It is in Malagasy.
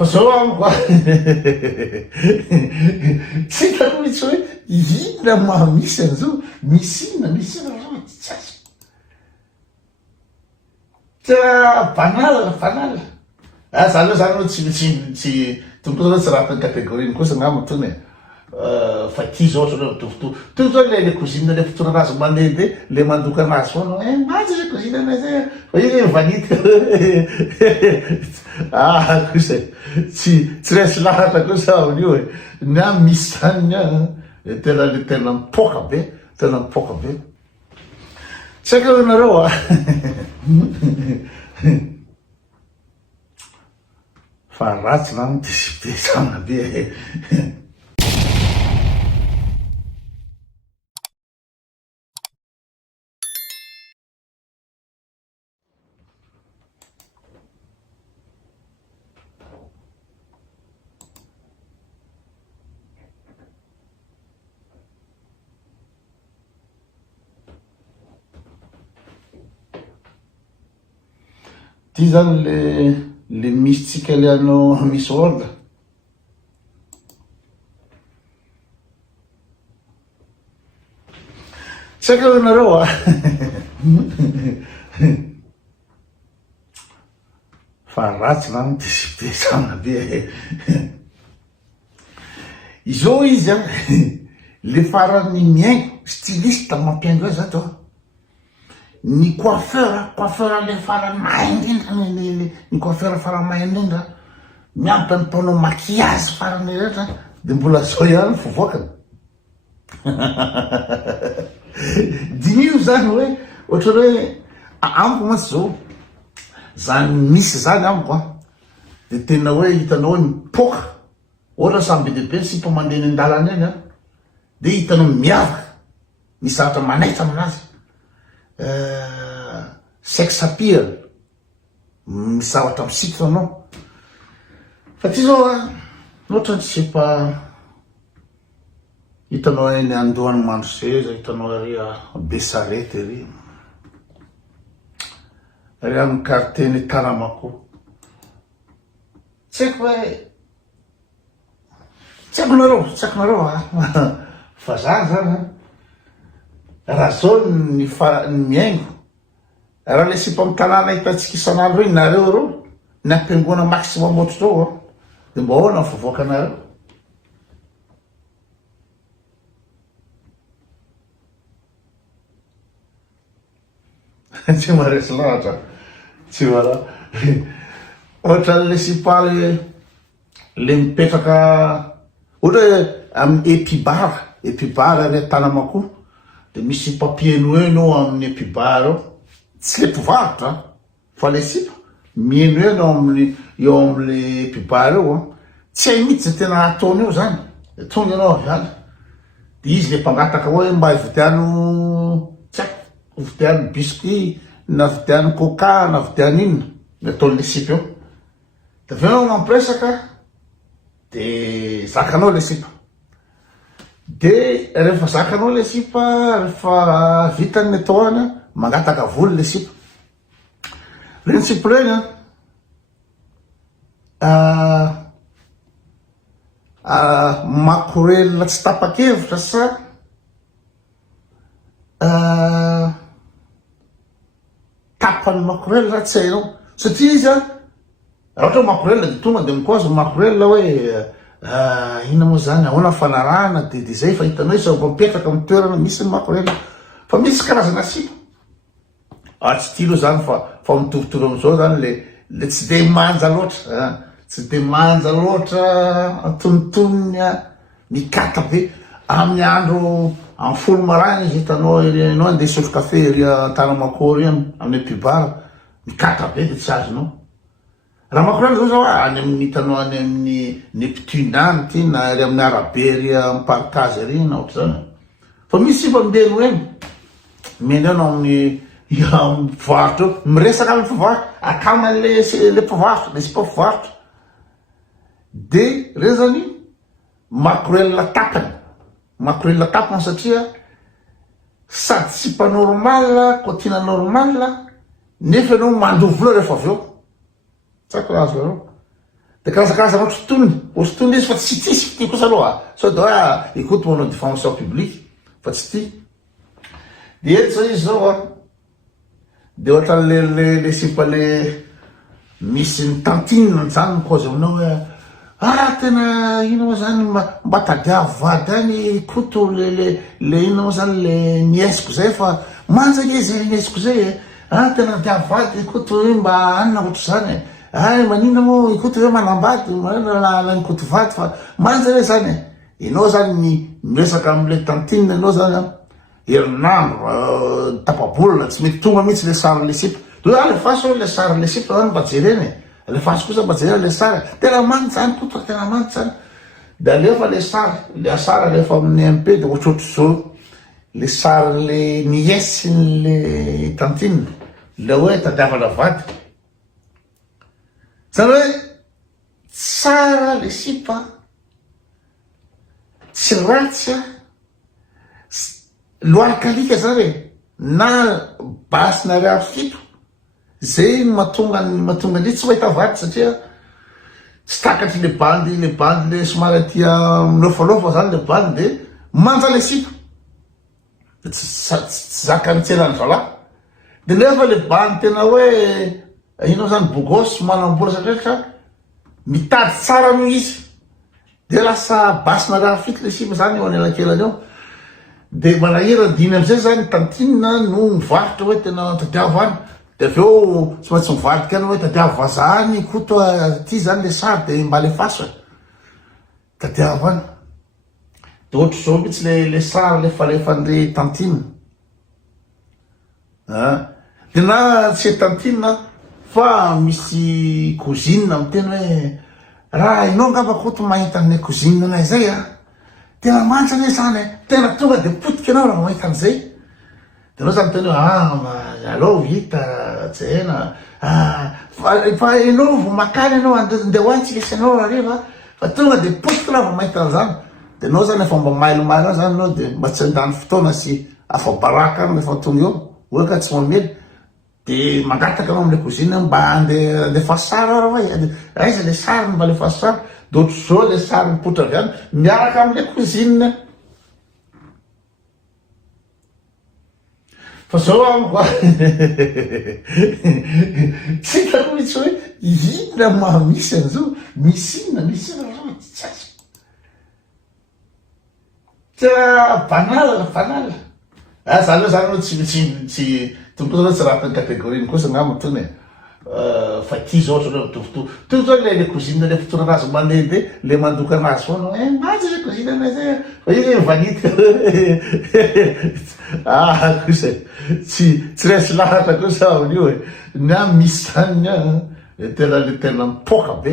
fa zao amiko a tsy hitako mihitsy hoe inona mahamisy an'izao misy inona tsy azo tia banal zany hoe zany hoe tsy tompoko zao tsy raha tany kategoriny kosa ngamba tony fa ty zao ohatrany hoe mitovitovy toy zao le kozina le fotoana anazy mandeha le mandoka anazy foana hoe matsy le kozina anazy fa izy vanity kosa tsy resy lahatra kosa amin'io e na misy zany tena mipoka be tsy haiko ianareo fa ratsy na mitisibe samina be ty zany le misy tsika le anao misy ordre tsy haiko ianareo fa ratsy na mitisibe samina be izao izy le farany miaingo styliste mampiaingo azy zato ny coiffeur le farany mahay indrindra ny coiffeur farany mahay indrindra miampy ny mpanao maquillage farany rehetra de mbola zao ihany fivoakany dinio zany hoe ohatrany hoe amiko mantsy zao zany misy zany amiko de tena hoe hitanao hoe mipoka ohatra samby dehibe sy mpo mandeha ny andalana eny de hitanao miavaka misy zavatra manaitra aminazy sex appeal misy zavatra misika anao fa ty zao ohatra tsy sepa hitanao eny andohany mandroseza hitanao ary besarety ry amin'ny karteny taramako tsy haiko nareo fa zany raha zao ny miaingo raha le sipa amy tanàna hitantsika isan'andro iny nareo ro ny ampiangona maximum ohatra zao de mba ahoana fivoaka anareo tsy maresy lahatra tsy mara ohatra le sipa le mipetraka ohatra hoe amin'ny epibara ry Tanamako de misy papier noeno amin'ny epibara ao tsy le mpivarotra fa le sipa mienoeno eo am'le epibara eo tsy hay mihitsy tena ataony eo zany de tonga ianao avy any de izy le mpangataka hoe mba hividiano tsy haiko hividiano biscuit na vidiano coca na vidiano inona le ataon'le sipa eo de avy anao mampiresaka de zakanao le sipa de rehefa zakanao le sipa rehefa vitany atao any mangataka voly le sipa reny sipa reny makorelina tsy tapa-kevitra sa tapany makorelina tsy hainao satria izy raha ohatra makorelina de tonga de mikoazy makorelina hoe ina moa zany ahoana fanarahana de zay fa hitanao izy fa mipetraka amy toerana misy ny makorelina fa misy karazana sipa tsy ty loha zany fa mitovitovy amizao zany le tsy de manja loatra tsy de manja loatra antonontonony mikata be amin'ny andro amin'ny folo marana izy hitanao anao andeha sotro kafe ry Tanamakory amin'ny epibara mikata be de tsy azonao raha makorelina zao any amin'ny hitanao any amin'ny Neptune any ty na ry amin'ny Arabe ry amin'ny Parkazy ry na ohatra zany fa misy sipa mindeno eny mena eo amin'ny mpivarotra eo miresaka amin'ny mpivarotra akaman'le mpivarotra le sipa mpivarotra de reny zany makorelina tapany satria sady sipa normal kotina normal nefa ianao mandovolo rehefa avy eo tsy haiko azo areo de karazakarazana otrotony izy fa tsy tsisy ty kosa aloha sao de hoe écoute mon nom de fonction publique fa tsy ty de eto zao izy zao de ohatran'le sipa le misy ny tantine zany mikozy aminao hoe tena ino moa zany mba tadiavo vady any écoute le ino moa zany le niesiko zay fa manjany izy niesiko zay tena diavo vady écoute hoe mba anina ohatro zany manina moa écoute hoe manambady manina nikoto vady fa manjany zany ianao zany miresaka am'le tantine anao zany herinandro tapabolona tsy mety tonga mihitsy le sary le sipa le fasy le sary le sipa zany mba jereny le fasy kosa mba jereny le sary tena manitsy zany toto tena manitsy zany de alefa le sary le asara alefa amin'ny MP de ohatrohatro zao le sary le niesy le tantine le hoe tadiavana vady zany hoe tsara le sipa tsy ratsy loakalika zany na basina ariary fito zay mahatonga ny tsy mahita vady satria tsy takatry le bandy le somary atia milofalofa zany le bandy de manja le sipa tsy zaka ny tselany zalahy de nefa le bandy tena hoe ino zany bogos manambola satria mitady tsara noho izy de lasa basina ariary fito le sipa zany eo anelakelany eo de manahira diny amizay zany tantina no mivarotra hoe tena tadiavo any de aveo tsy maintsy mivadika any hoe tadiavo vazahany koto ty zany le sary de mba le fasy tadiavo any de ohatro zao mihitsy le sary le falefan'le tantine de na tsy tantine fa misy cousine amy tena hoe raha inao ngamba koto mahita an'le cousine anay zay tena mantsy ane zany tena tonga de potika anao raha mahita an'izay de anao zany tena hoe allo hita tsena fa enao vo makany anao andeha hoaitsy lesy anao rareva fa tonga de potika raha vo mahita an'izany de anao zany efa mba mailomailo zany anao de mba tsy andany fotoana sy afabaraka any rehefa tonga eo hoe ka tsy mamely de mangataka anao amle cousine mba andefa sara raha hoe aiza le sary mba lefa sara de ohatro zao le sary mipotra avy any miaraka amle cousine fa zao amiko tsy hitako mihitsy hoe inona mahamisy an'izao misy inona zao tsy azo tena banal zany hoe zany hoe tsy tompo zao tsy raha tany kategoriny kosa ngamba tony fa ty zao ohatra hoe mitovitovy toy zao le cousine le fotoana anazy mandeha de le mandoka anazy foana matsy le cousine anay zay fa izy mivanitika kosa tsy resy lahatra kosa amin'io na misy zany tena mipoka be